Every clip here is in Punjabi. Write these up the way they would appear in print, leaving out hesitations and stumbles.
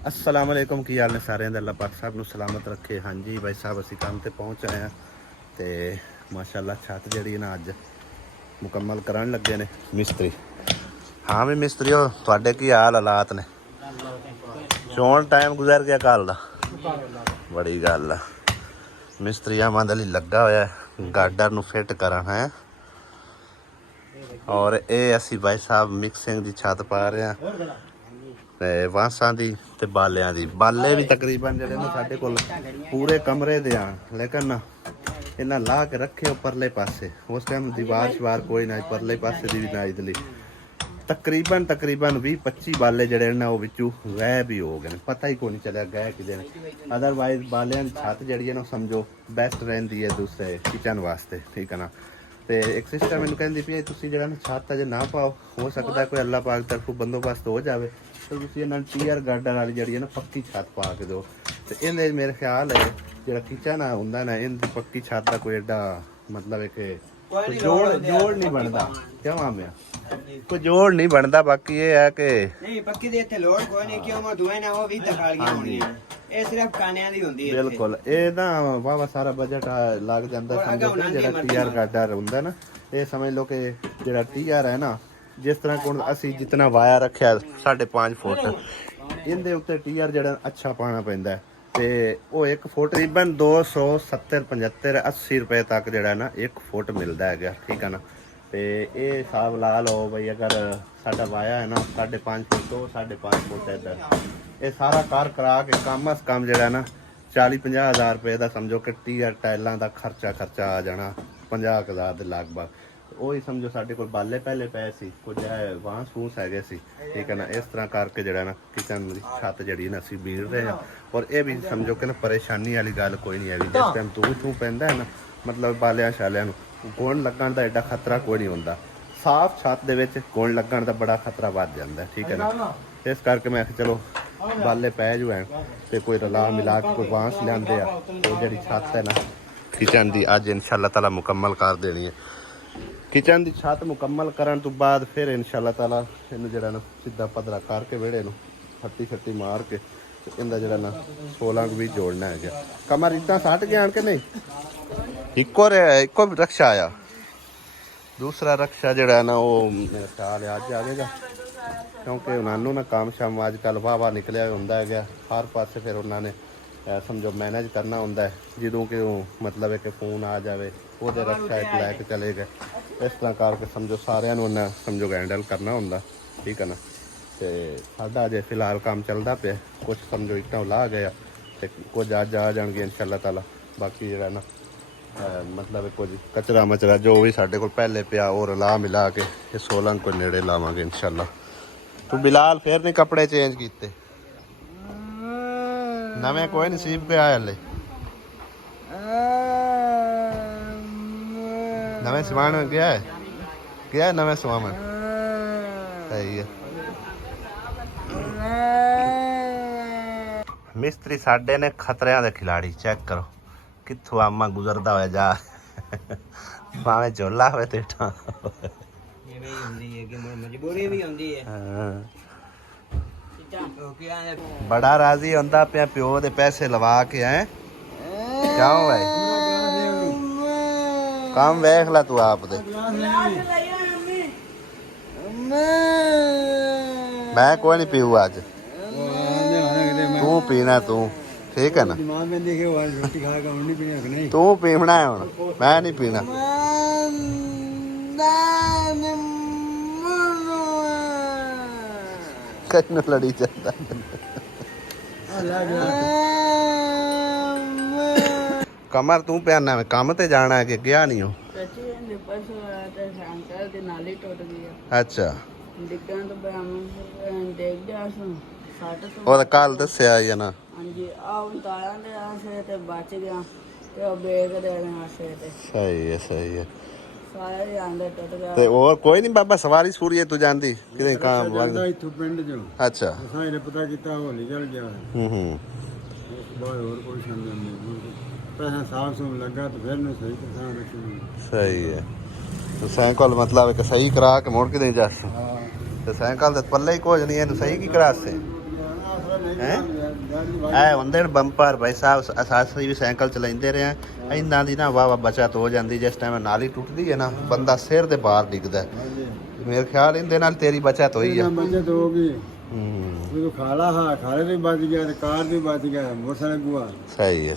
अस्सलाम वालेकुम की हाल ने सारे अल्लाह पाक साहब ਨੂੰ सलामत रखे। हाँ जी भाई साहब ਅਸੀਂ ਕੰਮ ਤੇ ਪਹੁੰਚ ਆਏ ਹਾਂ ਤੇ ਮਾਸ਼ਾਅੱਲਾ ਛੱਤ ਜਿਹੜੀ ਨਾ ਅੱਜ ਮੁਕੰਮਲ ਕਰਨ ਲੱਗੇ ਨੇ ਮਿਸਤਰੀ। ਹਾਂ ਵੀ ਮਿਸਤਰੀਓ ਤੁਹਾਡੇ ਕੀ ਹਾਲਾਤ ਨੇ? ਚੋਣ ਟਾਈਮ ਗੁਜ਼ਰ ਗਿਆ ਕੱਲ ਦਾ, ਬੜੀ ਗੱਲ ਆ। ਮਿਸਤਰੀ ਆਮਦ ਲਈ ਲੱਗਾ ਹੋਇਆ ਗਾਰਡਰ ਨੂੰ ਫਿੱਟ ਕਰਨ ਹੈ। ਔਰ ਇਹ ਅਸੀਂ ਭਾਈ ਸਾਹਿਬ ਮਿਕਸਿੰਗ ਦੀ ਛੱਤ ਪਾ ਰਹੇ ਹਾਂ ਤੇ ਵਾਂਸਾਂ ਦੀ ਤੇ ਬਾਲਿਆਂ ਦੀ। ਬਾਲੇ ਵੀ ਤਕਰੀਬਨ ਜਿਹੜੇ ਨੇ ਸਾਡੇ ਕੋਲ ਪੂਰੇ ਕਮਰੇ ਦੇ ਆ, ਲੇਕਿਨ ਇਹਨਾਂ ਲਾ ਕੇ ਰੱਖੇ ਪਰਲੇ ਪਾਸੇ। ਉਸ ਟਾਈਮ ਦੀਵਾਰ ਸ਼ਵਾਰ ਕੋਈ ਨਾ, ਪਰਲੇ ਪਾਸੇ ਦੀ ਵੀ ਨਾ ਇਦਲੀ ਤਕਰੀਬਨ 20-25 ਬਾਲੇ ਜਿਹੜੇ ਨੇ ਉਹ ਵਿੱਚੋਂ ਗਾਇਬ ਵੀ ਹੋ ਗਏ ਨੇ, ਪਤਾ ਹੀ ਕੋਈ ਨਹੀਂ ਚੱਲਿਆ ਗਏ ਕਿਤੇ ਨੇ। ਅਦਰਵਾਈਜ਼ ਬਾਲਿਆਂ ਦੀ ਛੱਤ ਜਿਹੜੀ ਹੈ ਨਾ ਸਮਝੋ ਬੈਸਟ ਰਹਿੰਦੀ ਹੈ ਦੂਸਰੇ ਕਿਚਨ ਵਾਸਤੇ, ਠੀਕ ਹੈ ਨਾ। ਤੇ ਇੱਕ ਸਿਸਟਰ ਮੈਨੂੰ ਕਹਿੰਦੀ ਪਈ ਤੁਸੀਂ ਜਿਹੜਾ ਨਾ ਛੱਤ ਅਜੇ ਨਾ ਪਾਓ, ਹੋ ਸਕਦਾ ਕੋਈ ਅੱਲਾਹ ਪਾਕ ਤਰਫੋਂ ਬੰਦੋਬਸਤ ਹੋ ਜਾਵੇ ਤੇ ਤੁਸੀਂ ਇਹਨਾਂ ਟੀਅਰ ਗਾਰਡਰ ਵਾਲੀ ਜਿਹੜੀ ਹੈ ਨਾ ਪੱਕੀ ਛੱਤ ਪਾ ਕੇ ਦਿਓ। ਤੇ ਇਹਦੇ ਮੇਰੇ ਖਿਆਲ ਹੈ ਜਿਹੜਾ ਕਿਚਨ ਆ ਹੁੰਦਾ ਨਾ, ਇਹਦੀ ਪੱਕੀ ਛੱਤ ਦਾ ਕੋਈ ਐਡਾ ਮਤਲਬ ਹੈ ਕਿ ਜੋੜ ਨਹੀਂ ਬਣਦਾ। ਕਿਉਂ ਆਮਿਆ ਕੋਈ ਜੋੜ ਨਹੀਂ ਬਣਦਾ। ਬਾਕੀ ਇਹ ਹੈ ਕਿ ਨਹੀਂ ਪੱਕੀ ਦੇ ਇੱਥੇ ਲੋੜ ਕੋਈ ਨਹੀਂ, ਕਿਉਂ ਮੈਂ ਦੂਏ ਨਾ ਉਹ ਵੀ ਤਖਾਲੀਆਂ ਹੋਣੀਆਂ, ਇਹ ਸਿਰਫ ਕਾਨਿਆਂ ਦੀ ਹੁੰਦੀ ਹੈ। ਬਿਲਕੁਲ ਇਹ ਨਾ ਵਾਵਾ ਸਾਰਾ ਬਜਟ ਲੱਗ ਜਾਂਦਾ ਸਮਝੋ ਕਿ ਜਿਹੜਾ ਟੀਆਰ ਗਾਰਡਰ ਹੁੰਦਾ ਨਾ, ਇਹ ਸਮਝ ਲਓ ਕਿ ਜਿਹੜਾ ਟੀਆਰ ਹੈ ਨਾ, ਜਿਸ ਤਰ੍ਹਾਂ ਕੋਲ ਅਸੀਂ ਜਿੰਨਾ ਵਾਇਆ ਰੱਖਿਆ 5.5 ਫੁੱਟ, ਇਹਦੇ ਉੱਤੇ ਟੀਆਰ ਜਿਹੜਾ ਅੱਛਾ ਪਾਣਾ ਪੈਂਦਾ ਤੇ ਉਹ 1 ਫੁੱਟ ਤਕਰੀਬਨ 270 75 80 ਰੁਪਏ ਤੱਕ ਜਿਹੜਾ ਨਾ 1 ਫੁੱਟ ਮਿਲਦਾ ਹੈਗਾ, ਠੀਕ ਹੈ ਨਾ। ਤੇ ਇਹ ਹਿਸਾਬ ਲਾ ਲਓ ਬਈ ਅਗਰ ਸਾਡਾ ਵਾਇਆ ਹੈ ਨਾ 5.5 ਫੁੱਟ ਤੋਂ 5.5 ਫੁੱਟ ਇੱਧਰ, ਇਹ ਸਾਰਾ ਕਾਰ ਕਰਾ ਕੇ ਕਮ ਅਸ ਕਮ ਜਿਹੜਾ ਨਾ 40-50 ਹਜ਼ਾਰ ਰੁਪਏ ਦਾ ਸਮਝੋ ਕਿ ਟੀਆਰ ਟਾਈਲਾਂ ਦਾ ਖਰਚਾ ਆ ਜਾਣਾ 50,000 ਦੇ ਲਗਭਗ। ਉਹੀ ਸਮਝੋ ਸਾਡੇ ਕੋਲ ਬਾਲੇ ਪਹਿਲੇ ਪਏ ਸੀ, ਕੁਝ ਵਾਂਸ ਫੂਸ ਹੈਗੇ ਸੀ, ਠੀਕ ਹੈ ਨਾ। ਇਸ ਤਰ੍ਹਾਂ ਕਰਕੇ ਜਿਹੜਾ ਨਾ ਕਿਚਨ ਦੀ ਛੱਤ ਜਿਹੜੀ ਨਾ ਅਸੀਂ ਬੀੜ ਰਹੇ ਹਾਂ। ਔਰ ਇਹ ਵੀ ਸਮਝੋ ਕਿ ਨਾ ਪਰੇਸ਼ਾਨੀ ਵਾਲੀ ਗੱਲ ਕੋਈ ਨਹੀਂ ਹੈਗੀ। ਜਿਸ ਟਾਈਮ ਤੂੰ ਪੈਂਦਾ ਹੈ ਨਾ, ਮਤਲਬ ਬਾਲਿਆਂ ਸ਼ਾਲਿਆਂ ਨੂੰ ਗੁਣ ਲੱਗਣ ਦਾ ਐਡਾ ਖਤਰਾ ਕੋਈ ਨਹੀਂ ਹੁੰਦਾ। ਸਾਫ਼ ਛੱਤ ਦੇ ਵਿੱਚ ਗੁਣ ਲੱਗਣ ਦਾ ਬੜਾ ਖਤਰਾ ਵੱਧ ਜਾਂਦਾ, ਠੀਕ ਹੈ ਨਾ। ਇਸ ਕਰਕੇ ਮੈਂ ਕਿਹਾ ਚਲੋ ਬਾਲੇ ਪੈ ਜੋ ਹੈ ਤੇ ਕੋਈ ਰਲਾ ਮਿਲਾ ਕੇ ਕੋਈ ਬਾਂਸ ਲਿਆਂਦੇ ਆ, ਉਹ ਜਿਹੜੀ ਛੱਤ ਹੈ ਨਾ ਕਿਚਨ ਦੀ ਅੱਜ ਇਨਸ਼ਾਅੱਲਾ ਤਾਲਾ ਮੁਕੰਮਲ ਕਰ ਦੇਣੀ ਹੈ। ਕਿਚਨ ਦੀ ਛੱਤ ਮੁਕੰਮਲ ਕਰਨ ਤੋਂ ਬਾਅਦ ਫਿਰ ਇਨਸ਼ਾਅੱਲਾ ਤਾਲਾ ਇਹਨੂੰ ਜਿਹੜਾ ਨਾ ਸਿੱਧਾ ਪੱਧਰਾ ਕਰਕੇ ਵਿਹੜੇ ਨੂੰ ਫੱਟੀ ਮਾਰ ਕੇ ਇਹਦਾ ਜਿਹੜਾ ਨਾ 16 ਵੀ ਜੋੜਨਾ ਹੈਗਾ। ਕਮਰ ਇੱਦਾਂ ਸੱਟ ਗਿਆ ਕਿ ਨਹੀਂ? ਇੱਕੋ ਰਕਸ਼ਾ ਆਇਆ, ਦੂਸਰਾ ਰਕਸ਼ਾ ਜਿਹੜਾ ਨਾ ਉਹ ਮੇਰਾ ਖਿਆਲ ਅੱਜ ਆਵੇਗਾ, ਕਿਉਂਕਿ ਉਹਨਾਂ ਨੂੰ ਨਾ ਕੰਮ ਸ਼ਾਮ ਅੱਜ ਕੱਲ੍ਹ ਵਾਹ ਨਿਕਲਿਆ ਹੁੰਦਾ ਹੈਗਾ ਹਰ ਪਾਸੇ। ਫਿਰ ਉਹਨਾਂ ਨੇ ਸਮਝੋ ਮੈਨੇਜ ਕਰਨਾ ਹੁੰਦਾ ਹੈ, ਜਦੋਂ ਕਿ ਉਹ ਮਤਲਬ ਹੈ ਕਿ ਫੋਨ ਆ ਜਾਵੇ ਉਹਦੇ ਰਕਸ਼ਾ ਇੱਕ ਲੈ ਕੇ ਚਲੇ ਗਏ। ਇਸ ਤਰ੍ਹਾਂ ਕਰਕੇ ਸਮਝੋ ਸਾਰਿਆਂ ਨੂੰ ਉਹਨਾਂ ਸਮਝੋ ਹੈਂਡਲ ਕਰਨਾ ਹੁੰਦਾ, ਠੀਕ ਹੈ ਨਾ। ਤੇ ਸਾਡਾ ਅਜੇ ਫਿਲਹਾਲ ਕੰਮ ਚੱਲਦਾ ਪਿਆ, ਕੁਛ ਸਮਝੋ ਇੱਟਾਂ ਲਾ ਗਏ ਤੇ ਕੁਝ ਅੱਜ ਆ ਜਾਣਗੇ ਇਨਸ਼ਾਅੱਲਾ ਤਾਲਾ। ਬਾਕੀ ਜਿਹੜਾ ਨਾ ਮਤਲਬ ਕੁਝ ਕਚਰਾ ਮਚਰਾ ਜੋ ਵੀ ਸਾਡੇ ਕੋਲ ਪਹਿਲੇ ਪਿਆ ਉਹ ਰਲਾ ਮਿਲਾ ਕੇ ਇਹ 16 ਕੋਈ ਨੇੜੇ ਲਾਵਾਂਗੇ ਇਨਸ਼ਾਅੱਲਾ। ਤੂੰ ਬਿਲਾਲ ਫੇਰ ਨਹੀਂ ਕੱਪੜੇ ਚੇਂਜ ਕੀਤੇ? ਨਵੇਂ ਕੋਈ ਨਸੀਬ ਪਿਆ ਹਲੇ? ਨਵੇਂ ਸਮਾਨ ਗਿਆ ਨਵੇਂ ਸਮਾਨ ਸਹੀ ਹੈ। ਮਿਸਤਰੀ ਸਾਡੇ ਨੇ ਖਤਰਿਆਂ ਦੇ ਖਿਲਾੜੀ, ਚੈੱਕ ਕਰੋ ਕਿੱਥੋਂ ਆਮਾ ਗੁਜ਼ਰਦਾ ਹੋਇਆ ਜਾ, ਭਾਵੇਂ ਝੋਲਾ ਹੋਵੇ ਤੇ ਠਾਂ ਮਜਬੂਰੀ ਵੀ ਹੁੰਦੀ ਹੈ। ਬੜਾ ਰਾਜ਼ੀ ਹੁੰਦਾ ਪਿਆ ਪਿਓ ਦੇ ਪੈਸੇ ਲਵਾ ਕੇ ਆਏ। ਕਿਉਂ ਭਾਈ ਕੰਮ ਵੇਖ ਲੈ ਤੂੰ ਆਪ ਦੇ। ਮੈਂ ਕੋਈ ਨਹੀਂ ਪੀਊ ਅੱਜ, ਤੂੰ ਪੀਣਾ ਤੂੰ, ਠੀਕ ਹੈ ਨਾ। ਤੂੰ ਪੀਣਾ ਹੈ ਹੁਣ, ਮੈਂ ਨਹੀਂ ਪੀਣਾ। ਕਿਹਨੂੰ ਲੜੀ ਜਾਂਦਾ? ਕਮਰ ਤੂੰ ਪਿਆਨਾ ਮੈਂ ਕੰਮ ਤੇ ਜਾਣਾ ਹੈ ਕਿ ਗਿਆ ਨਹੀਂ ਉਹ? ਅੱਛਾ ਉਹ ਤਾਂ ਕੱਲ ਦੱਸਿਆ ਹੀ ਨਾ। ਹਾਂਜੀ ਆਹ ਤਾਰਾਂ ਦੇ ਆਸੇ ਤੇ ਬਚ ਗਿਆ ਤੇ ਉਹ ਬੇਗ ਦੇ ਆਸੇ ਤੇ। ਸਹੀ ਹੈ ਸਾਰਾ ਹੀ ਆਂਦਾ ਟੁੱਟ ਗਿਆ। ਤੇ ਹੋਰ ਕੋਈ ਨਹੀਂ ਬਾਬਾ ਸਵਾਰੀ ਸੂਰੀ ਤੂੰ ਜਾਂਦੀ ਕਿਤੇ ਕੰਮ ਜਾਂਦਾ ਇੱਥੋਂ ਪਿੰਡ ਚੋਂ। ਅੱਛਾ ਸਾਈਂ ਨੇ ਪਤਾ ਕੀਤਾ ਹੋਲੀ ਚੱਲ ਗਿਆ। ਬਾਹਰ ਹੋਰ ਕੋਈ ਸੰਦ ਨਹੀਂ, ਪੈਸਾ ਸਾਫ ਸੁਣ ਲੱਗਾ ਤੇ ਫਿਰ ਨੂੰ ਸਹੀ ਤਰ੍ਹਾਂ ਰੱਖੀ। ਸਹੀ ਹੈ ਸਾਈਕਲ ਮਤਲਬ ਕਿ ਸਹੀ ਕਰਾ ਕੇ ਮੁੜ ਕੇ ਨਹੀਂ ਜਾ। ਤੇ ਸਾਈਕਲ ਦੇ ਪੱਲੇ ਹੀ ਕੁਝ ਨਹੀਂ, ਇਹਨੂੰ ਸਹੀ ਕੀ ਕਰਾ ਸੇ? ਹੈ ਐ ਹੁੰਦੇ ਨੇ ਬੰਪਰ ਭਾਈ ਸਾਹਿਬ ਅਸਾਸੀ ਵੀ ਸਾਈਕਲ ਚਲਾਉਂਦੇ ਰਹੇ ਆ ਇਹਨਾਂ ਦੀ ਨਾ ਵਾਹ ਬਚਤ ਹੋ ਜਾਂਦੀ ਜਿਸ ਟਾਈਮ ਨਾਲੀ ਟੁੱਟਦੀ ਹੈ ਨਾ ਬੰਦਾ ਸਿਰ ਦੇ ਬਾਹਰ ਡਿੱਗਦਾ ਮੇਰੇ ਖਿਆਲ ਇਹਦੇ ਨਾਲ ਤੇਰੀ ਬਚਤ ਹੋਈ ਆ ਬਚਤ ਹੋ ਗਈ ਹੂੰ ਉਹ ਖਾਲਾ ਹਾਂ ਖਾਲੇ ਵੀ ਬਚ ਗਿਆ ਤੇ ਕਾਰ ਵੀ ਬਚ ਗਿਆ ਮੋਟਰਸਾਈਕਲ ਗੁਆ ਸਹੀ ਹੈ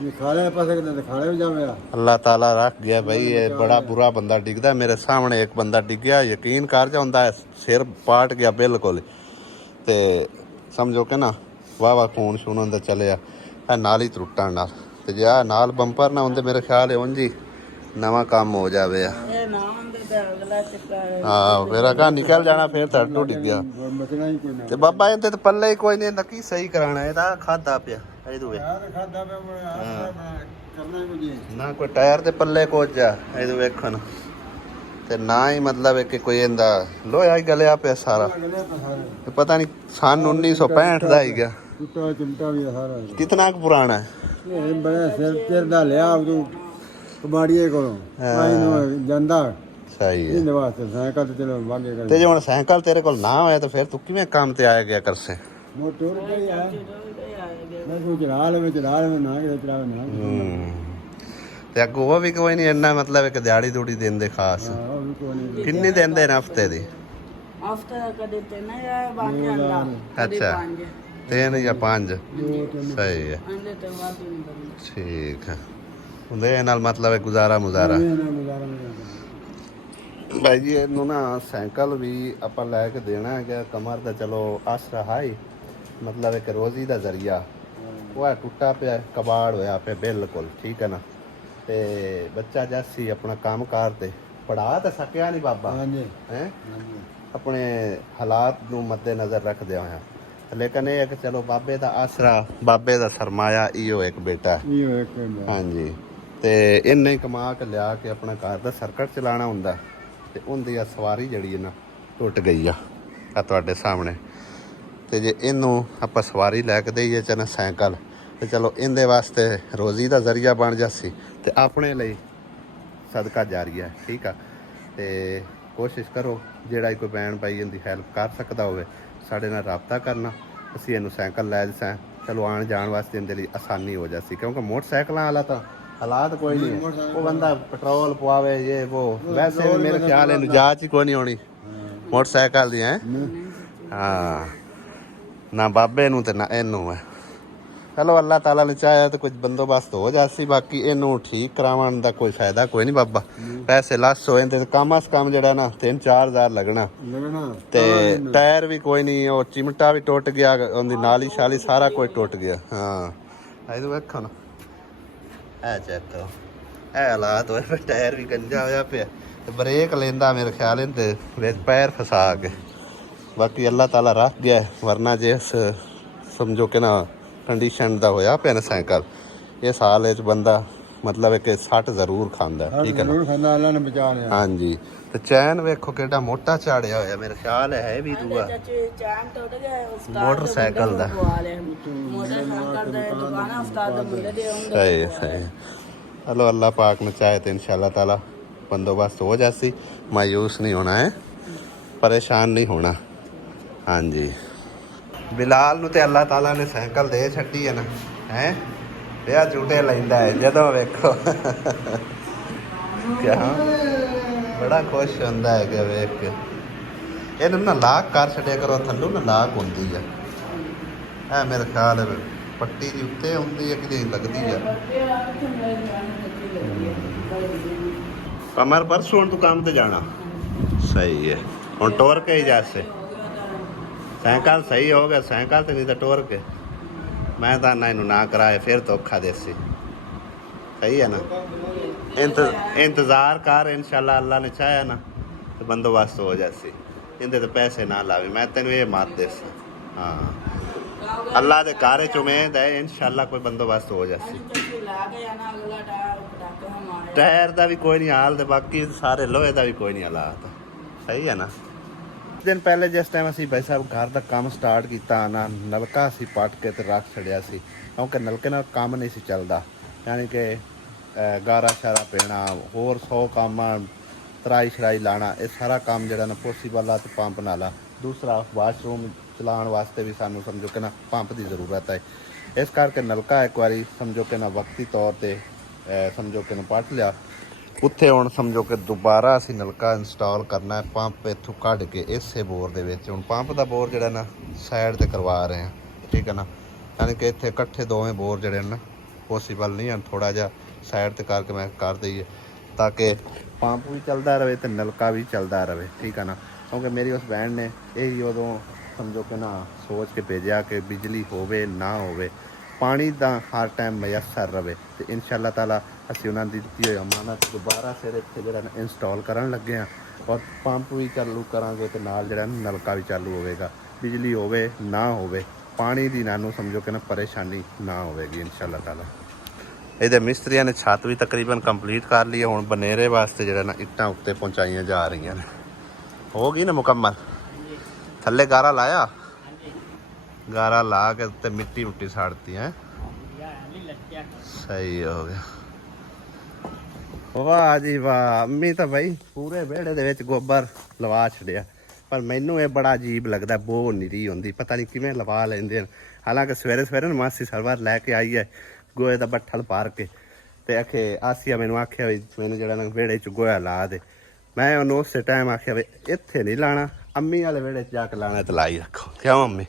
ਇਹ ਖਾਲੇ ਪਾਸੇ ਕਿਤੇ ਤੇ ਖਾਲੇ ਵੀ ਜਾਵੇ ਆ ਅੱਲਾਹ ਤਾਲਾ ਰੱਖ ਗਿਆ ਭਾਈ ਇਹ ਬੜਾ ਬੁਰਾ ਬੰਦਾ ਡਿੱਗਦਾ ਮੇਰੇ ਸਾਹਮਣੇ ਇੱਕ ਬੰਦਾ ਡਿੱਗਿਆ ਯਕੀਨ ਕਰ ਜਾਂਦਾ ਸਿਰ ਪਾਟ ਗਿਆ ਬਿਲਕੁਲ ਤੇ ਸਮਝੋ ਕਿ ਨਾ ਵਾਹ ਖੂਨ ਸ਼ੂਨ ਹੁੰਦਾ ਚੱਲਿਆ ਇਹ ਨਾਲ ਹੀ ਟੁੱਟਣ ਨਾਲ ਤੇ ਜੇ ਆਹ ਨਾਲ ਬੰਪਰ ਨਾ ਹੁੰਦੇ ਮੇਰੇ ਖਿਆਲ ਹੈ ਉਂਝ ਹੀ ਨਵਾਂ ਕੰਮ ਹੋ ਜਾਵੇ ਆ ਇਹ ਨਾ ਹੁੰਦੇ ਤੇ ਅਗਲਾ ਚੱਕਰ ਹਾਂ ਮੇਰਾ ਘਰ ਨਿਕਲ ਜਾਣਾ ਫਿਰ ਤਾਂ ਟੁੱਟ ਗਿਆ ਬਚਣਾ ਹੀ ਕੋਈ ਨਾ ਤੇ ਬਾਬਾ ਇਹਦੇ ਤੇ ਪੱਲੇ ਹੀ ਕੋਈ ਨਹੀਂ ਨੱਕੀ ਸਹੀ ਕਰਾਣਾ ਇਹਦਾ ਖਾਦਾ ਪਿਆ ਇਹਦੇ ਵੇ ਯਾਰ ਖਾਦਾ ਪਿਆ ਕਰਨਾ ਹੀ ਕੁਝ ਨਾ ਕੋਈ ਟਾਇਰ ਦੇ ਪੱਲੇ ਕੁਝ ਆ ਇਹਦੇ ਵੇਖਣ ਤੇ ਨਾ ਹੀ ਮਤਲਬ ਹੈ ਕਿ ਕੋਈ ਇਹਦਾ ਲੋਹਾ ਹੀ ਗਲਿਆ ਪਿਆ ਸਾਰਾ ਤੇ ਪਤਾ ਨਹੀਂ ਸਨ 1965 ਦਾ ਹੀ ਗਿਆ ਟੁੱਟਾ ਚਿਮਟਾ ਵੀ ਸਾਰਾ ਕਿਤਨਾ ਕੁ ਪੁਰਾਣਾ ਹੈ ਇਹ ਬੜਾ ਸਿਰ ਚਿਰ ਦਾ ਲਿਆ ਉਹ ਕਬਾੜੀਏ ਕੋਲੋਂ ਆਈ ਨੂੰ ਜਾਂਦਾ ਸਹੀ ਹੈ ਇਹਦੇ ਵਾਸਤੇ ਸਾਈਕਲ ਤੇ ਚਲੋ ਵਾਗੇ ਕਰ ਤੇ ਜੇ ਹੁਣ ਸਾਈਕਲ ਤੇਰੇ ਕੋਲ ਨਾ ਹੋਇਆ ਤਾਂ ਫਿਰ ਤੂੰ ਕਿਵੇਂ ਕੰਮ ਤੇ ਆਇਆ ਗਿਆ ਕਰਸੇ ਮੋਟਰ ਤੇ ਆ ਮੈਂ ਕੋਈ ਚਲਾ ਲਵੇ ਨਾ ਕਿ ਚਲਾਵੇ ਨਾ ਤੇ ਅੱਗੋਂ ਉਹ ਵੀ ਕੋਈ ਨਹੀਂ ਇੰਨਾ ਮਤਲਬ ਇੱਕ ਦਿਹਾੜੀ ਦੂੜੀ ਦਿੰਦੇ ਖਾਸ ਉਹ ਵੀ ਕੋਈ ਨਹੀਂ ਕਿੰਨੀ ਦਿੰਦੇ ਨੇ ਹਫਤੇ ਦੀ ਹਫਤਾ ਕਦੇ ਤੇ ਨਾ ਯਾਰ ਬਣ ਜਾਂਦਾ ਕਦੇ ਅੱਛਾ। ਪੰਜ 3 ਜਾਂ 5 ਸਹੀ ਹੈ ਅੰਦੇ ਤੇ ਵਾਦ ਹੀ ਨਹੀਂ ਬਣਦਾ ਠੀਕ ਹੈ ਹੁੰਦੇ ਇਹ ਨਾਲ ਮਤਲਬ ਹੈ ਗੁਜ਼ਾਰਾ ਮੁਜ਼ਾਰਾ ਭਾਈ ਜੀ ਇਹਨੂੰ ਨਾ ਸਾਈਕਲ ਵੀ ਆਪਾਂ ਲੈ ਕੇ ਦੇਣਾ ਹੈਗਾ ਕਮਰ ਦਾ ਚਲੋ ਆਸਰਾ ਹਾਈ ਮਤਲਬ ਇੱਕ ਰੋਜ਼ੀ ਦਾ ਜ਼ਰੀਆ ਉਹ ਹੈ ਟੁੱਟਾ ਪਿਆ ਕਬਾੜ ਹੋਇਆ ਪਿਆ ਬਿਲਕੁਲ ਠੀਕ ਹੈ ਨਾ ਤੇ ਬੱਚਾ ਜੱਸੀ ਆਪਣਾ ਕੰਮ ਕਾਰ ਤੇ ਪੜਾ ਤਾਂ ਸਕਿਆ ਨਹੀਂ ਬਾਬਾ ਹਾਂਜੀ ਹੈ ਆਪਣੇ ਹਾਲਾਤ ਨੂੰ ਮੱਦੇ ਨਜ਼ਰ ਰੱਖਦੇ ਹੋਇਆ ਲੇਕਿਨ ਇਹ ਹੈ ਕਿ ਚਲੋ ਬਾਬੇ ਦਾ ਆਸਰਾ ਬਾਬੇ ਦਾ ਸਰਮਾਇਆ ਇਹੋ ਇੱਕ ਬੇਟਾ ਇਹ ਇੱਕ ਹਾਂਜੀ ਤੇ ਇਹਨੇ ਹੀ ਕਮਾ ਕੇ ਲਿਆ ਕੇ ਆਪਣਾ ਘਰ ਦਾ ਸਰਕਟ ਚਲਾਉਣਾ ਹੁੰਦਾ ਤੇ ਉਹਦੀ ਆ ਸਵਾਰੀ ਜਿਹੜੀ ਹੈ ਨਾ ਟੁੱਟ ਗਈ ਆ ਤੁਹਾਡੇ ਸਾਹਮਣੇ ਤੇ ਜੇ ਇਹਨੂੰ ਆਪਾਂ ਸਵਾਰੀ ਲੈ ਕੇ ਦੇਈਏ ਚਾਹੇ ਸਾਈਕਲ ਤੇ ਚਲੋ ਇਹਦੇ ਵਾਸਤੇ ਰੋਜ਼ੀ ਦਾ ਜ਼ਰੀਆ ਬਣ ਜਾਸੀ ਤੇ ਆਪਣੇ ਲਈ ਸਦਕਾ ਜਾਰੀਆ ਠੀਕ ਆ ਤੇ ਕੋਸ਼ਿਸ਼ ਕਰੋ ਜਿਹੜਾ ਕੋਈ ਭੈਣ ਭਾਈ ਇਹਦੀ ਹੈਲਪ ਕਰ ਸਕਦਾ ਹੋਵੇ ਸਾਡੇ ਨਾਲ ਰਾਬਤਾ ਕਰਨਾ ਅਸੀਂ ਇਹਨੂੰ ਸਾਈਕਲ ਲੈ ਜਸਾਂ ਚਲੋ ਆਉਣ ਜਾਣ ਵਾਸਤੇ ਇਹਦੇ ਲਈ ਆਸਾਨੀ ਹੋ ਜਾਸੀ ਕਿਉਂਕਿ ਮੋਟਰਸਾਈਕਲਾਂ ਵਾਲਾ ਤਾਂ ਹਾਲਾਤ ਕੋਈ ਨਹੀਂ ਹੈ ਉਹ ਬੰਦਾ ਪੈਟਰੋਲ ਪਵਾਵੇ ਇਹ ਉਹ ਵੈਸੇ ਵੀ ਮੇਰੇ ਖਿਆਲ ਇਹਨੂੰ ਜਾਂਚ ਹੀ ਕੋਈ ਨਹੀਂ ਹੋਣੀ ਮੋਟਰਸਾਈਕਲ ਦੀ ਹੈ ਹਾਂ ਨਾ ਬਾਬੇ ਨੂੰ ਤੇ ਨਾ ਇਹਨੂੰ ਹੈ ਚਲੋ ਅੱਲਾਹ ਤਾਲਾ ਨੇ ਚਾਹਿਆ ਤਾਂ ਕੁਝ ਬੰਦੋਬਸਤ ਹੋ ਜਾਸੀ ਬਾਕੀ ਇਹਨੂੰ ਠੀਕ ਕਰਾਉਣ ਦਾ ਕੋਈ ਫਾਇਦਾ ਕੋਈ ਨਹੀਂ ਬਾਬਾ ਪੈਸੇ ਲੱਸ ਹੋ ਜਾਂਦੇ ਕਮ ਅਸ ਕਮ ਜਿਹੜਾ ਨਾ 3-4 ਹਜ਼ਾਰ ਲੱਗਣਾ ਤੇ ਟਾਇਰ ਵੀ ਕੋਈ ਨਹੀਂ ਉਹ ਚਿਮਟਾ ਵੀ ਟੁੱਟ ਗਿਆ ਉਹਦੀ ਨਾਲੀ ਸ਼ਾਲੀ ਸਾਰਾ ਕੁਝ ਟੁੱਟ ਗਿਆ ਹਾਂ ਇਹਦੇ ਵੇਖੋ ਨਾ ਇਹ ਚੈੱਕ ਕਰੋ ਇਹ ਹਾਲਾਤ ਹੋਏ ਟਾਇਰ ਵੀ ਗੰਜਾ ਹੋਇਆ ਪਿਆ ਤੇ ਬ੍ਰੇਕ ਲੈਂਦਾ ਮੇਰੇ ਖਿਆਲ ਇਹਦੇ ਵਿੱਚ ਪੈਰ ਫਸਾ ਕੇ ਬਾਕੀ ਅੱਲਾਹ ਤਾਲਾ ਰੱਖ ਗਿਆ ਵਰਨਾ ਜੇ ਸਮਝੋ ਕਿ ਨਾ ਕੰਡੀਸ਼ਨ ਦਾ ਹੋਇਆ ਪਿਆ ਨਾ ਸਾਈਕਲ ਇਹ ਸਾਲ ਵਿੱਚ ਬੰਦਾ ਮਤਲਬ ਕਿ 60 ਜ਼ਰੂਰ ਖਾਂਦਾ ਠੀਕ ਹੈ ਜ਼ਰੂਰ ਖਾਂਦਾ ਅੱਲਾ ਨੇ ਬਚਾ ਲਿਆ ਹਾਂਜੀ ਤੇ ਚੈਨ ਵੇਖੋ ਕਿੱਡਾ ਮੋਟਾ ਝਾੜਿਆ ਹੋਇਆ ਮੇਰੇ ਖਿਆਲ ਹੈ ਵੀ ਦੂਆ ਚਾਚੇ ਚਾਮ ਟੁੱਟ ਗਿਆ ਉਸਤਾਦ ਮੋਟਰਸਾਈਕਲ ਦਾ ਮੋਟਰਸਾਈਕਲ ਦਾ ਦੁਕਾਨ ਉਸਤਾਦ ਦੇ ਮੁੰਡੇ ਦੇ ਆਉਂਦੇ ਸਹੀ ਸਹੀ ਹਲੋ ਅੱਲਾਹ ਪਾਕ ਨੂੰ ਚਾਹੇ ਤੇ ਇਨਸ਼ਾਅੱਲਾ ਤਾਲਾ ਬੰਦੋਬਸਤ ਹੋ ਜਾਸੀ ਮਾਯੂਸ ਨਹੀਂ ਹੋਣਾ ਹੈ ਪਰੇਸ਼ਾਨ ਨਹੀਂ ਹੋਣਾ ਹਾਂਜੀ ਬਿਲਾਲ ਨੂੰ ਤੇ ਅੱਲਾਹ ਤਾਲਾ ਨੇ ਸਾਈਕਲ ਦੇ ਛੱਡੀ ਹੈ ਨਾ ਹੈ ਵਿਆਹ ਝੂਟੇ ਲੈਂਦਾ ਹੈ ਜਦੋਂ ਵੇਖੋ ਕਿਆ ਬੜਾ ਖੁਸ਼ ਹੁੰਦਾ ਹੈ ਕਿ ਵੇਖ ਕੇ ਇਹਨੂੰ ਨਾ ਲਾਕ ਕਰ ਛੱਡਿਆ ਕਰੋ ਥੱਲੋਂ ਨਾ ਲਾਕ ਹੁੰਦੀ ਆ ਇਹ ਮੇਰੇ ਖਿਆਲ ਹੈ ਪੱਟੀ ਦੀ ਉੱਤੇ ਹੁੰਦੀ ਹੈ ਕਿਤੇ ਲੱਗਦੀ ਆ ਕਮਰ ਪਰਸੋਂ ਹੁਣ ਤੂੰ ਕੰਮ ਤੇ ਜਾਣਾ ਸਹੀ ਹੈ ਹੁਣ ਟੋਰ ਕੇ ਹੀ ਜਾਸੇ ਸਾਈਕਲ ਸਹੀ ਹੋ ਗਿਆ ਸਾਈਕਲ ਤੇ ਨਹੀਂ ਤਾਂ ਟੋਰ ਕੇ ਮੈਂ ਤਾਂ ਨਾ ਇਹਨੂੰ ਨਾ ਕਰਾਏ ਫਿਰ ਧੋਖਾ ਦੇਸੀ ਸਹੀ ਹੈ ਨਾ ਇੰਤਜ਼ਾਰ ਕਰ ਇਨਸ਼ਾਅੱਲਾ ਅੱਲਾ ਨੇ ਚਾਹਿਆ ਨਾ ਤੇ ਬੰਦੋਬਸਤ ਹੋ ਜਾਸੀ ਇਹਦੇ ਤੇ ਪੈਸੇ ਨਾ ਲਾਵੇ ਮੈਂ ਤੈਨੂੰ ਇਹ ਮਾਤ ਦੇਸੀ ਹਾਂ ਅੱਲਾ ਦੇ ਘਰ ਚ ਉਮੀਦ ਹੈ ਇਨਸ਼ਾਅੱਲਾ ਕੋਈ ਬੰਦੋਬਸਤ ਹੋ ਜਾਸੀ ਟਾਇਰ ਦਾ ਵੀ ਕੋਈ ਨਹੀਂ ਹਾਲ ਤੇ ਬਾਕੀ ਸਾਰੇ ਲੋਹੇ ਦਾ ਵੀ ਕੋਈ ਨਹੀਂ ਹਾਲਾਤ ਸਹੀ ਹੈ ਨਾ ਦਿਨ ਪਹਿਲੇ ਜਿਸ ਟਾਈਮ ਅਸੀਂ ਭਾਈ ਸਾਹਿਬ ਘਰ ਦਾ ਕੰਮ ਸਟਾਰਟ ਕੀਤਾ ਨਾ ਨਲਕਾ ਅਸੀਂ ਪੱਟ ਕੇ ਤੇ ਰੱਖ ਛੜਿਆ ਸੀ ਕਿਉਂਕਿ ਨਲਕੇ ਨਾਲ ਕੰਮ ਨਹੀਂ ਸੀ ਚੱਲਦਾ ਯਾਨੀ ਕਿ ਗਾਰਾ ਸ਼ਾਰਾ ਪੈਣਾ ਹੋਰ 100 ਕੰਮ ਤਰਾਈ ਸ਼ਰਾਈ ਲਾਣਾ ਇਹ ਸਾਰਾ ਕੰਮ ਜਿਹੜਾ ਨਾ ਪੋਸੀਬਲ ਆ ਤੇ ਪੰਪ ਨਾਲਾ ਦੂਸਰਾ ਵਾਸ਼ਰੂਮ ਚਲਾਉਣ ਵਾਸਤੇ ਵੀ ਸਾਨੂੰ ਸਮਝੋ ਕਿ ਨਾ ਪੰਪ ਦੀ ਜ਼ਰੂਰਤ ਹੈ। ਇਸ ਕਰਕੇ ਨਲਕਾ ਇੱਕ ਵਾਰੀ ਸਮਝੋ ਕਿ ਨਾ ਵਕਤੀ ਤੌਰ ਤੇ ਸਮਝੋ ਕਿ ਨਾ ਪੱਟ ਲਿਆ। ਉੱਥੇ ਹੁਣ ਸਮਝੋ ਕਿ ਦੁਬਾਰਾ ਅਸੀਂ ਨਲਕਾ ਇੰਸਟਾਲ ਕਰਨਾ ਹੈ ਪੰਪ ਇੱਥੋਂ ਕੱਢ ਕੇ ਇਸੇ ਬੋਰ ਦੇ ਵਿੱਚ। ਹੁਣ ਪੰਪ ਦਾ ਬੋਰ ਜਿਹੜਾ ਨਾ ਸਾਈਡ ਤੇ ਕਰਵਾ ਰਹੇ ਹਾਂ, ਠੀਕ ਹੈ ਨਾ, ਯਾਨੀ ਕਿ ਇੱਥੇ ਇਕੱਠੇ ਦੋਵੇਂ ਬੋਰ ਜਿਹੜੇ ਨਾ ਪੋਸੀਬਲ ਨਹੀਂ ਹਨ, ਥੋੜਾ ਜਿਹਾ ਸਾਈਡ ਤੇ ਕਰਕੇ ਮੈਂ ਕਰ ਦਈਏ ਤਾਂ ਕਿ ਪੰਪ ਵੀ ਚੱਲਦਾ ਰਹੇ ਤੇ ਨਲਕਾ ਵੀ ਚੱਲਦਾ ਰਹੇ, ਠੀਕ ਹੈ ਨਾ। ਕਿਉਂਕਿ ਮੇਰੀ ਉਸ ਬੈਂਡ ਨੇ ਇਹੀ ਉਦੋਂ ਸਮਝੋ ਕਿ ਨਾ ਸੋਚ ਕੇ ਭੇਜਿਆ ਕਿ ਬਿਜਲੀ ਹੋਵੇ ਨਾ ਹੋਵੇ, ਪਾਣੀ ਦਾ ਹਰ ਟਾਈਮ ਮਯਸਰ ਰਵੇ। ਤੇ ਇਨਸ਼ਾਅੱਲਾ ਤਾਲਾ ਅਸੀਂ ਉਹਨਾਂ ਦੀ ਦਿੱਤੀ ਹੋਈ ਅਮਾਨਤ ਦੁਬਾਰਾ ਸਿਰ ਇੱਥੇ ਜਿਹੜਾ ਇੰਸਟਾਲ ਕਰਨ ਲੱਗੇ ਹਾਂ ਔਰ ਪੰਪ ਵੀ ਚਾਲੂ ਕਰਾਂਗੇ ਤੇ ਨਾਲ ਜਿਹੜਾ ਨਲਕਾ ਵੀ ਚਾਲੂ ਹੋਵੇਗਾ। ਬਿਜਲੀ ਹੋਵੇ ਨਾ ਹੋਵੇ, ਪਾਣੀ ਦੀ ਨਾਨੂੰ ਸਮਝੋ ਕਿ ਨਾ ਪਰੇਸ਼ਾਨੀ ਨਾ ਹੋਵੇਗੀ ਇਨਸ਼ਾਅੱਲਾ ਤਾਲਾ। ਇਹਦੇ ਮਿਸਤਰੀਆਂ ਨੇ ਛੱਤ ਵੀ ਤਕਰੀਬਨ ਕੰਪਲੀਟ ਕਰ ਲਈ ਹੈ। ਹੁਣ ਬਨੇਰੇ ਵਾਸਤੇ ਜਿਹੜਾ ਨਾ ਇੱਟਾਂ ਉੱਤੇ ਪਹੁੰਚਾਈਆਂ ਜਾ ਰਹੀਆਂ ਨੇ। ਹੋ ਗਈ ਨਾ ਮੁਕੰਮਲ? ਥੱਲੇ ਗਾਰਾ ਲਾਇਆ? ਗਾਰਾ ਲਾ ਕੇ ਉੱਤੇ ਮਿੱਟੀ ਮੁੱਟੀ ਸਾੜਤੀ ਹੈ। ਸਹੀ ਹੋ ਗਿਆ। ਵਾਹ ਜੀ ਵਾਹ, ਅੰਮੀ ਤਾਂ ਭਾਈ ਪੂਰੇ ਵਿਹੜੇ ਦੇ ਵਿੱਚ ਗੋਬਰ ਲਵਾ ਛੱਡਿਆ। ਪਰ ਮੈਨੂੰ ਇਹ ਬੜਾ ਅਜੀਬ ਲੱਗਦਾ, ਬੋ ਨਿਰੀ ਹੁੰਦੀ, ਪਤਾ ਨਹੀਂ ਕਿਵੇਂ ਲਵਾ ਲੈਂਦੇ ਨੇ। ਹਾਲਾਂਕਿ ਸਵੇਰੇ ਸਵੇਰੇ ਨਾ ਮਾਸੀ ਸਰਵਾਰ ਲੈ ਕੇ ਆਈ ਹੈ ਗੋਹੇ ਦਾ ਬੱਠਲ ਪਾਰ ਕੇ ਤੇ ਆਖੇ ਆਸੀਆ ਮੈਨੂੰ ਆਖਿਆ ਵੀ ਮੈਨੂੰ ਜਿਹੜਾ ਨਾ ਵਿਹੜੇ 'ਚ ਗੋਹਾ ਲਾ ਦੇ। ਮੈਂ ਉਹਨੂੰ ਉਸੇ ਟਾਈਮ ਆਖਿਆ ਵੀ ਇੱਥੇ ਨਹੀਂ ਲਾਣਾ, ਅੰਮੀ ਵਾਲੇ ਵਿਹੜੇ 'ਚ ਜਾ ਕੇ ਲਾਣਾ ਤੇ ਲਾਈ ਰੱਖੋ। ਕਿਉਂ ਅੰਮੀ?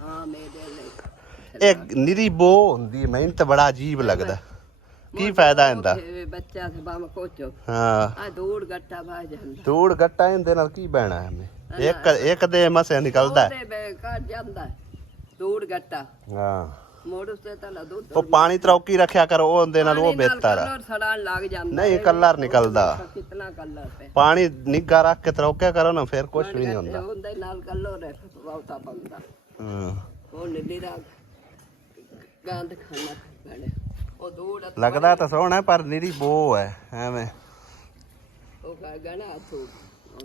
ਹਾਂ ਮੇਰੇ ਲਈ ਇਹ ਨਿਰੀ ਬੋ ਹੁੰਦੀ, ਮੈਨੂੰ ਤਾਂ ਬੜਾ ਅਜੀਬ ਲੱਗਦਾ। ਕੀ ਫਾਇਦਾ ਇਹਦਾ? ਬੱਚਾ ਤੇ ਬਾਮ ਕੋਚੋ ਹਾਂ ਆ ਦੂੜ ਗੱਟਾ ਭਾ ਜਾਂਦਾ, ਧੂੜ ਗੱਟਾ ਇਹਦੇ ਨਾਲ ਕੀ ਬਹਿਣਾ ਹੈ? ਇੱਕ ਦੇ ਮਸੇ ਨਿਕਲਦਾ ਹੈ। ਉਹਦੇ ਕੱਢ ਜਾਂਦਾ ਦੂੜ ਗੱਟਾ ਹਾਂ, ਮੋੜ ਤੇ ਤਾਂ ਲਾ ਦੁੱਧ ਉਹ ਪਾਣੀ ਤਰੌਕੀ ਰੱਖਿਆ ਕਰੋ, ਉਹਦੇ ਨਾਲ ਉਹ ਬਿਹਤਰ ਹੈ। ਕਲਰ ਸੜਾਂ ਲੱਗ ਜਾਂਦਾ ਨਹੀਂ ਕਲਰ ਨਿਕਲਦਾ, ਕਿਤਨਾ ਕਲਰ ਪੇ ਪਾਣੀ ਨਿੱਘਾ ਰੱਖ ਕੇ ਤਰੌਕਿਆ ਕਰੋ ਨਾ, ਫਿਰ ਕੁਝ ਵੀ ਨਹੀਂ ਹੁੰਦਾ। ਉਹਦੇ ਨਾਲ ਕਲਰ ਹੈ ਬਹੁਤਾ ਪੰਦਾ ਹਾਂ, ਉਹ ਨਿੱਲੀ ਰਾਗ ਗੰਦ ਖਾਣਾ ਪੈਣੇ। ਉਹ ਦੂੜ ਲੱਗਦਾ ਤਾਂ ਸੋਹਣਾ ਪਰ ਨਿਰੀ ਬੋ ਹੈ ਐਵੇਂ। ਉਹ ਗਣਾ ਤੂੰ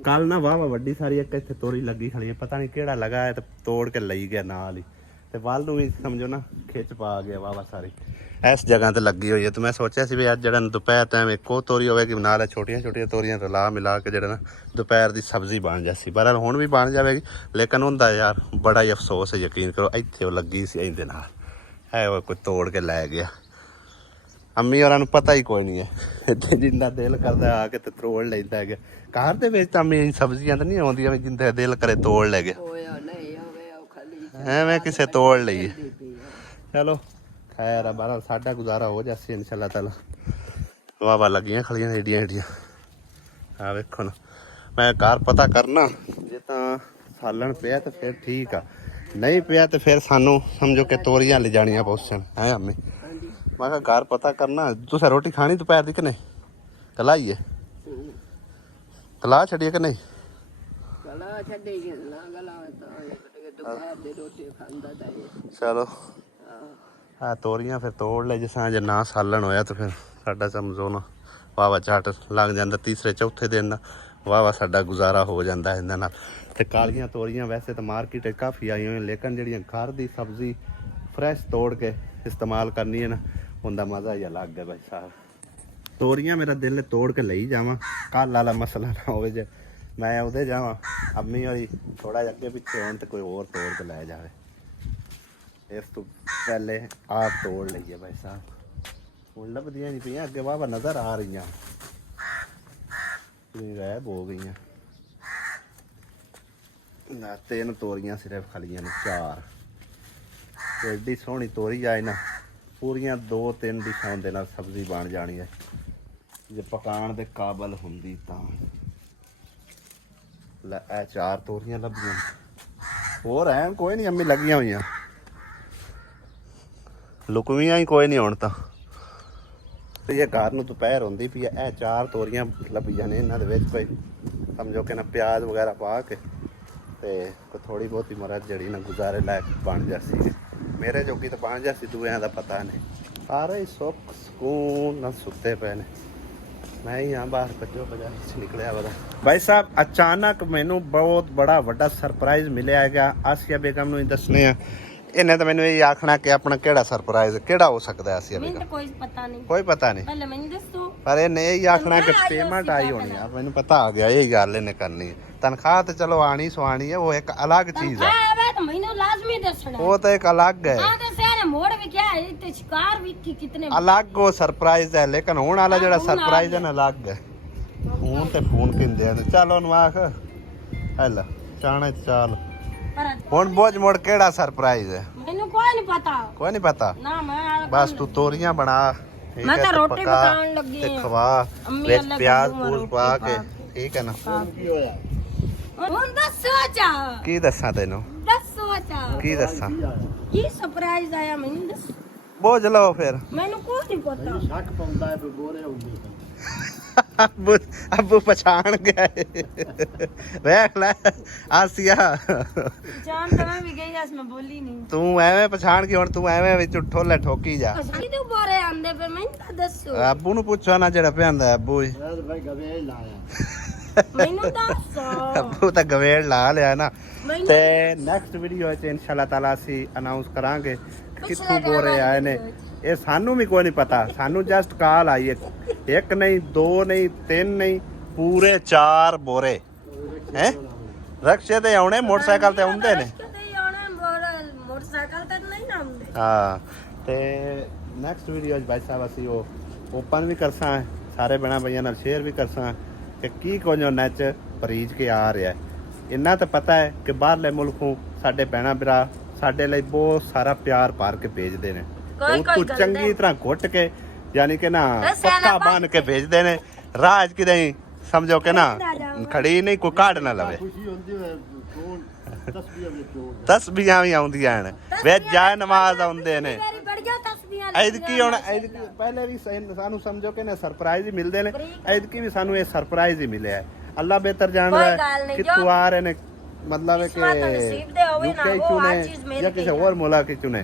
ਕੱਲ ਨਾ ਵਾਹ ਵੱਡੀ ਸਾਰੀ ਇੱਕ ਇੱਥੇ ਤੋਰੀ ਲੱਗੀ ਖੜੀ ਹੈ, ਪਤਾ ਨਹੀਂ ਕਿਹੜਾ ਲਗਾ ਹੈ ਤੇ ਤੋੜ ਕੇ ਲਈ ਗਿਆ ਨਾਲ ਹੀ, ਤੇ ਵੱਲ ਨੂੰ ਵੀ ਸਮਝੋ ਨਾ ਖਿੱਚ ਪਾ ਗਿਆ ਵਾਹ ਸਾਰੀ ਇਸ ਜਗ੍ਹਾ ਤੇ ਲੱਗੀ ਹੋਈ ਹੈ। ਤੇ ਮੈਂ ਸੋਚਿਆ ਸੀ ਵੀ ਅੱਜ ਜਿਹੜਾ ਦੁਪਹਿਰ ਟਾਈਮ ਇੱਕੋ ਤੋਰੀ ਹੋਵੇਗੀ, ਨਾਲ ਛੋਟੀਆਂ ਛੋਟੀਆਂ ਤੋਰੀਆਂ ਰਲਾ ਮਿਲਾ ਕੇ ਜਿਹੜਾ ਨਾ ਦੁਪਹਿਰ ਦੀ ਸਬਜ਼ੀ ਬਣ ਜਾਸੀ। ਬਹਰਹਾਲ ਹੁਣ ਵੀ ਬਣ ਜਾਵੇਗੀ, ਲੇਕਿਨ ਹੁੰਦਾ ਯਾਰ ਬੜਾ ਹੀ ਅਫਸੋਸ ਹੈ, ਯਕੀਨ ਕਰੋ ਇੱਥੇ ਉਹ ਲੱਗੀ ਸੀ ਇਹਦੇ ਨਾਲ ਹੈ, ਉਹ ਕੋਈ ਤੋੜ ਕੇ ਲੈ ਗਿਆ। ਅੰਮੀ ਹੋਰਾਂ ਨੂੰ ਪਤਾ ਹੀ ਕੋਈ ਨਹੀਂ ਹੈ, ਜਿੰਦਾ ਦਿਲ ਕਰਦਾ ਆ ਕੇ ਤੇ ਤੋੜ ਲੈਂਦਾ ਹੈਗਾ। ਘਰ ਦੇ ਵਿੱਚ ਤਾਂ ਅੰਮੀ ਸਬਜ਼ੀਆਂ ਤਾਂ ਨਹੀਂ ਆਉਂਦੀਆਂ ਵੀ ਜਿੰਦਾ ਦਿਲ ਕਰੇ ਤੋੜ ਲੈ ਗਿਆ, ਹੋਇਆ ਨਹੀਂ ਹੋਵੇ ਉਹ ਖਾਲੀ ਐਵੇਂ ਕਿਸੇ ਤੋੜ ਲਈਏ। ਚਲੋ ਖੈਰ ਆ, ਬਹਰਹਾਲ ਸਾਡਾ ਗੁਜ਼ਾਰਾ ਹੋ ਜਾਸੀ ਇਨਸ਼ਾਅੱਲਾ ਤਾਲਾ। ਵਾਹ ਲੱਗੀਆਂ ਖਲੀਆਂ ਏਡੀਆਂ ਏਡੀਆਂ। ਆ ਵੇਖੋ ਨਾ, ਮੈਂ ਘਰ ਪਤਾ ਕਰਨਾ, ਜੇ ਤਾਂ ਸਾਲਣ ਪਿਆ ਤੇ ਫਿਰ ਠੀਕ ਆ, ਨਹੀਂ ਪਿਆ ਤੇ ਫਿਰ ਸਾਨੂੰ ਸਮਝੋ ਕਿ ਤੋਰੀਆਂ ਲੈ ਜਾਣੀਆਂ ਪਉਸਣ ਹੈ ਅੰਮੀ। ਮੈਂ ਕਿਹਾ ਘਰ ਪਤਾ ਕਰਨਾ। ਤੁਸੀਂ ਰੋਟੀ ਖਾਣੀ ਦੁਪਹਿਰ ਦੀ ਕਿ ਨਹੀਂ? ਕਲਾਈਏ ਕਲਾ ਛੱਡੀਏ ਕਿ ਨਹੀਂ? ਗਲਾ ਛੱਡੇ ਨਾ ਗਲਾ ਤਾਂ ਦੁਪਹਿਰ ਦੀ ਰੋਟੀ ਖਾਂਦਾ ਤਾਂ ਇਹ। ਚਲੋ ਆ ਤੋਰੀਆਂ ਫਿਰ ਤੋੜ ਲੈ, ਜਿਸਾਂ ਜੇ ਨਾ ਸਾਲਣ ਹੋਇਆ ਤਾਂ ਫਿਰ ਸਾਡਾ ਸਮਝੋ ਨਾ ਵਾਵਾ ਝਾਟ ਲੱਗ ਜਾਂਦਾ। ਤੀਸਰੇ ਚੌਥੇ ਦਿਨ ਦਾ ਵਾਵਾ ਸਾਡਾ ਗੁਜ਼ਾਰਾ ਹੋ ਜਾਂਦਾ ਇਹਨਾਂ ਨਾਲ। ਤੇ ਕਾਲੀਆਂ ਤੋਰੀਆਂ ਵੈਸੇ ਤਾਂ ਮਾਰਕੀਟ ਕਾਫੀ ਆਈਆਂ ਹੋਈਆਂ, ਲੇਕਿਨ ਜਿਹੜੀਆਂ ਘਰ ਦੀ ਸਬਜ਼ੀ ਫਰੈਸ਼ ਤੋੜ ਕੇ ਇਸਤੇਮਾਲ ਕਰਨੀ ਹੈ ਨਾ, ਉਹਦਾ ਮਜ਼ਾ ਹੀ ਅਲੱਗ ਹੈ ਭਾਈ ਸਾਹਿਬ। ਤੋਰੀਆਂ ਮੇਰਾ ਦਿਲ ਤੋੜ ਕੇ ਲਈ ਜਾਵਾਂ, ਕੱਲ ਵਾਲਾ ਮਸਲਾ ਨਾ ਹੋਵੇ ਜੇ ਮੈਂ ਉਹਦੇ ਜਾਵਾਂ ਅੰਮੀ ਹੋਈ ਥੋੜਾ ਜਿਹਾ ਅੱਗੇ ਪਿੱਛੇ ਹੋਣ ਤੇ ਕੋਈ ਹੋਰ ਤੋੜ ਕੇ ਲੈ ਜਾਵੇ। ਇਸ ਤੋਂ ਪਹਿਲੇ ਆਪ ਤੋੜ ਲਈਏ ਭਾਈ ਸਾਹਿਬ। ਹੁਣ ਲੱਭਦੀਆਂ ਨਹੀਂ ਪਈਆਂ, ਅੱਗੇ ਵਾਵਾ ਨਜ਼ਰ ਆ ਰਹੀਆਂ, ਗਾਇਬ ਹੋ ਗਈਆਂ ਨਾ। 3 ਤੋਰੀਆਂ ਸਿਰਫ ਖਲੀਆਂ ਨੇ, 4 ਐਡੀ ਸੋਹਣੀ ਤੋਰੀ ਆਏ ਨਾ, ਪੂਰੀਆਂ 2-3 ਦਿਸ਼ਾਵਾਂ ਦੇ ਨਾਲ ਸਬਜ਼ੀ ਬਣ ਜਾਣੀ ਹੈ ਜੇ ਪਕਾਉਣ ਦੇ ਕਾਬਲ ਹੁੰਦੀ ਤਾਂ। ਲੈ ਇਹ 4 ਤੋਰੀਆਂ ਲੱਭੀਆਂ, ਹੋਰ ਐ ਕੋਈ ਨਹੀਂ ਅੰਮੀ ਲੱਗੀਆਂ ਹੋਈਆਂ, ਲੁਕਵੀਆਂ ਹੀ ਕੋਈ ਨਹੀਂ ਹੁਣ ਤਾਂ। ਤੇ ਇਹ ਘਰ ਨੂੰ ਦੁਪਹਿਰ ਹੁੰਦੀ ਪਈ ਇਹ 4 ਤੋਰੀਆਂ ਲੱਭੀਆਂ ਨੇ, ਇਹਨਾਂ ਦੇ ਵਿੱਚ ਕੋਈ ਸਮਝੋ ਕਿ ਨਾ ਪਿਆਜ਼ ਵਗੈਰਾ ਪਾ ਕੇ ਤੇ ਥੋੜੀ ਬਹੁਤੀ ਮਰਦ ਜਿਹੜੀ ਨਾ ਗੁਜ਼ਾਰੇ ਲਾਇਕ ਬਣ ਜਾਸੀ। ਮੇਰੇ ਜੋਗੀ ਤਾਂ ਬਣ ਜਾਸੀ, ਦੂਆਂ ਦਾ ਪਤਾ ਨਹੀਂ। ਸਾਰੇ ਹੀ ਸੁੱਖ ਸਕੂਨ ਨਾਲ ਸੁੱਤੇ ਪਏ ਨੇ, ਮੈਂ ਹੀ ਆ ਬਾਹਰ ਭੱਜੋ ਭਜਾ ਨਿਕਲਿਆ ਵਾ। ਭਾਈ ਸਾਹਿਬ ਅਚਾਨਕ ਮੈਨੂੰ ਬਹੁਤ ਬੜਾ ਵੱਡਾ ਸਰਪ੍ਰਾਈਜ਼ ਮਿਲਿਆ ਹੈਗਾ। ਆਸੀਆ ਬੇਗਮ ਨੂੰ ਹੀ ਦੱਸਣੇ ਆ, ਇਹਨੇ ਤਾਂ ਮੈਨੂੰ ਇਹ ਆਖਣਾ ਕਿ ਆਪਣਾ ਕਿਹੜਾ ਸਰਪ੍ਰਾਈਜ਼ ਕਿਹੜਾ ਹੋ ਸਕਦਾ ਆਸੀਆ ਬੇਗਮ? ਮੈਨੂੰ ਕੋਈ ਪਤਾ ਨਹੀਂ, ਕੋਈ ਪਤਾ ਨਹੀਂ, ਪਹਿਲੇ ਮੈਨੂੰ ਦੱਸੋ। ਪਰ ਇਹਨੇ ਇਹ ਆਖਣਾ ਕਿ ਪੇਮੈਂਟ ਆਈ ਹੋਣੀ ਆ, ਮੈਨੂੰ ਪਤਾ ਆ ਗਿਆ ਇਹ ਗੱਲ ਇਹਨੇ ਕਰਨੀ ਹੈ। ਤਨਖਾਹ ਤੇ ਚਲੋ ਆਣੀ ਸਵਾਣੀ ਹੈ, ਉਹ ਇੱਕ ਅਲੱਗ ਚੀਜ਼ ਹੈ, ਵੇ ਤਾਂ ਮੈਨੂੰ ਲਾਜ਼ਮੀ ਦੱਸਣਾ ਉਹ ਤਾਂ ਇੱਕ ਅਲੱਗ ਹੈ, ਆ ਤਾਂ ਸਾਰੇ ਮੋੜ ਵੀ ਕਿਹਾ ਹੈ ਤੇ ਸ਼ਿਕਾਰ ਵੀ ਕਿਤਨੇ ਅਲੱਗ ਉਹ ਸਰਪ੍ਰਾਈਜ਼ ਹੈ। ਲੇਕਿਨ ਹੁਣ ਵਾਲਾ ਜਿਹੜਾ ਹੁਣ ਸਰਪ੍ਰਾਈਜ਼ ਹੈ ਨਾ ਅਲੱਗ ਹੈ। ਹੁਣ ਤੇ ਫੋਨ ਕਿੰਦੇ ਨੇ ਚਲੋ ਨਵਾਖ ਹਲ ਚਾਣੇ ਚਾਲ ਪਰ ਹੁਣ ਬੋਝ ਮੋੜ ਕਿਹੜਾ ਸਰਪ੍ਰਾਈਜ਼ ਹੈ ਮੈਨੂੰ ਕੋਈ ਨਹੀਂ ਪਤਾ ਕੋਈ ਨਹੀਂ ਪਤਾ। ਨਾ ਮੈਂ ਬਸ ਤੂੰ ਤੋਰੀਆਂ ਬਣਾ, ਠੀਕ ਮੈਂ ਹੈ, ਤਾਂ ਤੇ ਰੋਟੀ ਪਕਾ ਪਕਾਉਣ ਲੱਗੀ ਤੇ ਹਾਂ। ਖਵਾ ਅੰਮੀ ਵਿੱਚ ਅੱਲਾ ਪਿਆਜ਼ ਕੱਢੂੰਗਾ ਪੂਜ ਰੋਟੀ ਪਾ ਕੇ, ਪਾ ਠੀਕ ਹੈ ਨਾ। ਹੁਣ ਦੱਸੋ ਚਾ ਕੀ ਦੱਸਾਂ ਤੈਨੂੰ, ਦੱਸੋ ਚਾ ਕੀ ਦੱਸਾਂ, ਕੀ ਸਰਪ੍ਰਾਈਜ਼ ਆਇਆ ਮੈਨੂੰ ਦੱਸ। ਬੋਝ ਲਓ ਫਿਰ। ਮੈਨੂੰ ਕੋਈ ਨਹੀਂ ਪਤਾ ਸ਼ੱਕ ਪਾਉਂਦਾ ਹੈ ਵੀ ਗੋਰੇ ਹੁੰਦੇ ਅੱਬੂ ਪਛਾਣ ਗਏ, ਵੇਖ ਲੈ ਆਸੀਆ, ਜਾਨ ਤਾਂ ਮੈਂ ਵੀ ਗਈ ਐਸ ਮੈਂ ਬੋਲੀ ਨਹੀਂ ਤੂੰ ਐਵੇਂ ਪਛਾਣ ਕੇ ਹੁਣ ਤੂੰ ਐਵੇਂ ਵਿੱਚ ਠੋਲੇ ਠੋਕੀ ਜਾ। ਅਸੀਂ ਤੇ ਬੋਰੇ ਆਂਦੇ ਪਏ ਮੈਨੂੰ ਤਾਂ ਦੱਸੋ ਅੱਬੂ ਨੂੰ ਪੁੱਛੋ ਨਾ ਜਿਹੜਾ ਪਿਆਂਦਾ ਅੱਬੂ ਹੀ। ਮੈਂ ਤਾਂ ਭਾਈ ਗਵੇ ਲਾਇਆ ਮੈਨੂੰ ਦੱਸੋ ਅੱਬੂ ਤਾਂ ਗਵੇੜ ਲਾ ਲਿਆ ਨਾ। ਮੈਨੂੰ ਤੇ ਨੈਕਸਟ ਵੀਡੀਓ ਵਿੱਚ ਇਨਸ਼ਾਅੱਲਾ ਤਾਲਾ ਅਸੀਂ ਅਨਾਉਂਸ ਕਰਾਂਗੇ ਕਿੱਥੋਂ ਬੋਰੇ ਆਏ ਨੇ। ਇਹ ਸਾਨੂੰ ਵੀ ਕੋਈ ਨਹੀਂ ਪਤਾ, ਸਾਨੂੰ ਜਸਟ ਕਾਲ ਆਈ ਇੱਕ ਨਹੀਂ, ਦੋ ਨਹੀਂ, ਤਿੰਨ ਨਹੀਂ, ਪੂਰੇ 4 ਬੋਰੇ ਹੈ। ਰਕਸ਼ੇ ਤੇ ਆਉਣੇ, ਮੋਟਰਸਾਈਕਲ ਤੇ ਆਉਂਦੇ ਨੇ। ਕਿਤੇ ਆਉਣੇ ਮੋਟਰਸਾਈਕਲ ਤੇ ਨਹੀਂ ਨਾ ਆਉਂਦੇ। ਹਾਂ ਤੇ ਨੈਕਸਟ ਵੀਡੀਓ 'ਚ ਭਾਈ ਸਾਹਿਬ ਅਸੀਂ ਉਹ ਓਪਨ ਵੀ ਕਰਸਾਂ, ਸਾਰੇ ਬਣਾ ਬਈਆਂ ਨਾਲ ਸ਼ੇਅਰ ਵੀ ਕਰਸਾਂ ਕਿ ਕੀ ਕੁਝ ਉਹਨਾਂ 'ਚ ਪਰੀਜ ਕੇ ਆ ਰਿਹਾ। ਇੰਨਾ ਤਾਂ ਪਤਾ ਹੈ ਕਿ ਬਾਹਰਲੇ ਮੁਲਕੋਂ ਸਾਡੇ ਭੈਣਾਂ ਭਰਾ ਸਾਡੇ ਲਈ ਬਹੁਤ ਸਾਰਾ ਪਿਆਰ ਭਰ ਕੇ ਭੇਜਦੇ ਨੇ, ਕੋਈ ਉਹ ਗੱਲ ਚੰਗੀ ਤਰ੍ਹਾਂ ਘੁੱਟ ਕੇ ਯਾਨੀ ਕਿ ਨਾ ਇਹ ਸਿਆਣਾ ਪੱਕਾ ਬੰਨ ਕੇ ਭੇਜਦੇ ਨੇ। ਰਾਜ ਕਿਤੇ ਸਮਝੋ ਕਿ ਨਾ ਖੜੀ ਨਹੀਂ ਕੋਈ ਕਾਢ ਨਾ ਲਵੇ। ਖੁਸ਼ੀ ਹੁੰਦੀ ਹੈ ਕੋਣ ਤਸਬੀਹਾਂ ਵਿੱਚ ਹੋ ਤਸਬੀਹਾਂ ਵੀ ਆਉਂਦੀਆਂ ਨੇ ਵਿੱਚ ਜਾਏ ਨਮਾਜ਼ ਆਉਂਦੇ ਨੇ। ਮੇਰੀ ਬੜੀਆਂ ਤਸਬੀਹਾਂ ਐਦਕੀ ਹੁਣ ਐਦਕੀ ਪਹਿਲੇ ਵੀ ਸਾਨੂੰ ਸਮਝੋ ਕਿ ਨਾ ਸਰਪ੍ਰਾਈਜ਼ ਹੀ ਮਿਲਦੇ ਨੇ, ਐਦਕੀ ਵੀ ਸਾਨੂੰ ਇਹ ਸਰਪ੍ਰਾਈਜ਼ ਹੀ ਮਿਲਿਆ ਹੈ। ਅੱਲਾ ਬਿਹਤਰ ਜਾਣਦਾ ਕੋਈ ਹੈ ਗੱਲ ਨਹੀਂ, ਕਿੱਥੋਂ ਆ ਰਹੇ ਨੇ, ਮਤਲਬ ਹੈ ਕਿਸਮਤ ਨਸੀਬ ਦੇ ਹੋਵੇ ਨਾ, UK ਉਹ ਚੋਂ ਹਰ ਨੇ ਚੀਜ਼ ਮਿਲ ਜਾਂ ਕਿਸੇ ਗਈ। ਹੋਰ ਮੁਲਕ ਚੋਂ ਨੇ।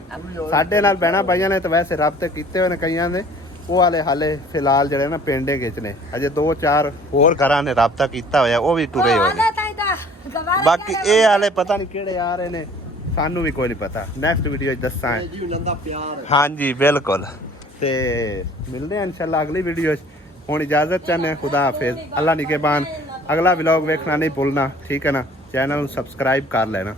ਸਾਡੇ ਨਾਲ ਬਹਿਣਾ ਭਾਈਆਂ ਨੇ ਤਾਂ ਵੈਸੇ ਰਾਬਤੇ ਕੀਤੇ ਹੋਏ ਨੇ ਕਈਆਂ ਦੇ, ਉਹ ਵਾਲੇ ਹਾਲੇ ਫਿਲਹਾਲ ਜਿਹੜੇ ਨਾ ਪਿੰਡੇ ਵਿੱਚ ਨੇ, ਅਜੇ 2-4 ਹੋਰ ਘਰਾਂ ਨੇ ਰਾਬਤਾ ਕੀਤਾ ਹੋਇਆ, ਉਹ ਵੀ ਟੁਰੇ ਹੋਏ ਨੇ। ਬਾਕੀ ਇਹ ਵਾਲੇ ਪਤਾ ਨਹੀਂ ਕਿਹੜੇ ਆ ਰਹੇ ਨੇ, ਸਾਨੂੰ ਵੀ ਕੋਈ ਨਹੀਂ ਪਤਾ। ਨੈਕਸਟ ਵੀਡੀਓ 'ਚ ਦੱਸਾਂ। ਜੀ ਨੰਦਾ ਪਿਆਰ ਹੈ। ਹਾਂਜੀ ਬਿਲਕੁਲ, ਤੇ ਮਿਲਦੇ ਹਾਂ ਇਨਸ਼ਾਅੱਲਾ ਅਗਲੀ ਵੀਡੀਓ 'ਚ। ਹੁਣ ਇਜਾਜ਼ਤ ਚਾਹੁੰਦੇ ਹਾਂ, ਖੁਦਾ ਹਾਫਿਜ਼, ਅੱਲਾ ਨਿਗਹਿਬਾਨ। ਅਗਲਾ ਵਲੌਗ ਵੇਖਣਾ ਨਹੀਂ ਭੁੱਲਣਾ, ਠੀਕ ਹੈ ਨਾ। ਚੈਨਲ ਨੂੰ ਸਬਸਕ੍ਰਾਈਬ ਕਰ ਲੈਣਾ।